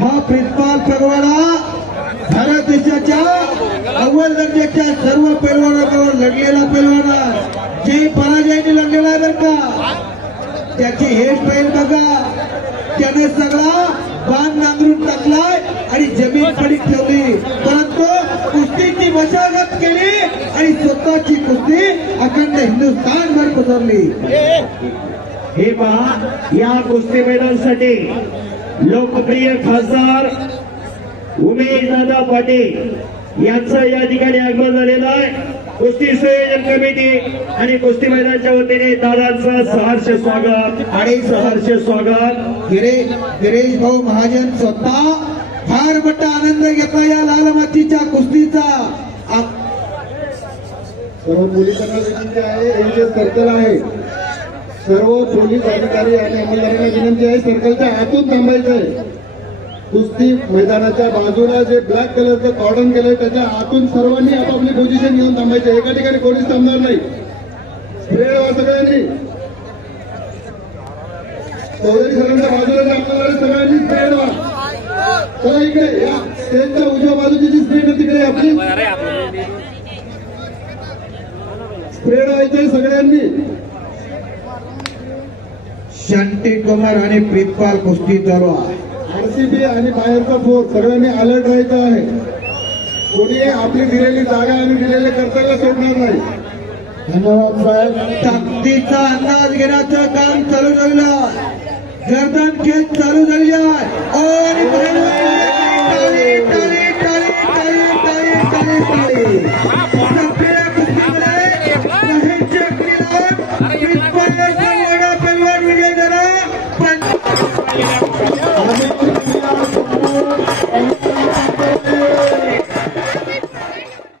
हा प्रिन्सिपाल परवाना भारत देशाच्या अव्वल दर्जाच्या सर्व पैलवानांवर लढलेला पैलवान जय पराजयाने लढलेला आहे बरं का। त्याची हेअरस्टाईल बघा, त्याने सगळा बाण नांगरून टाकलाय आणि जमीन पडीक ठेवली, परंतु कुस्तीची मशागत केली आणि स्वतःची कुस्ती अखंड हिंदुस्थानभर पसरली। हे पहा, या कुस्ती मैदानासाठी लोकप्रिय खासदार उमेशदादा पाटील यांचं या ठिकाणी आगमन झालेलं आहे। कुस्ती संयोजन कमिटी आणि कुस्ती मैदानाच्या वतीने दादांचं सहर्ष स्वागत आणि सहर्ष स्वागत। गिरीश भाऊ महाजन स्वतः फार मोठा आनंद घेतला या लाल मातीच्या कुस्तीचा। सर्व पोलिसांना विनंती आहे, हे जे सर्कल आहे सर्व पोलीस अधिकारी आणि अंमलदारांना विनंती आहे सर्कलच्या आतून थांबायचं आहे। कुस्ती मैदानाच्या बाजूला जे ब्लॅक कलरचं कॉर्डन केलंय त्याच्या आतून सर्वांनी आपापली पोझिशन घेऊन थांबायचे, एका ठिकाणी कोणीच थांबणार नाही। स्प्रेड व्हा सगळ्यांनी, चौधरी सरांच्या बाजूला थांबणारे सगळ्यांनी स्प्रेड व्हा। चला इकडे या, स्टेजच्या उजव्या बाजूची जी स्प्रेड आहे तिकडे आपली स्प्रेड व्हायचंय सगळ्यांनी। शांती कुमार आणि प्रिन्सिपाल कुस्ती चालू आहे। आरसीबी आणि बाहेरचा फोर्स सगळ्यांनी अलर्ट राहायचं आहे। कोणी आपली दिलेली जागा आणि दिलेले कर्तव्य सोडणार नाही। धन्यवाद साहेब। ताकदीचा अंदाज घेण्याचं काम चालू झालं, गर्दन खेच चालू झाली।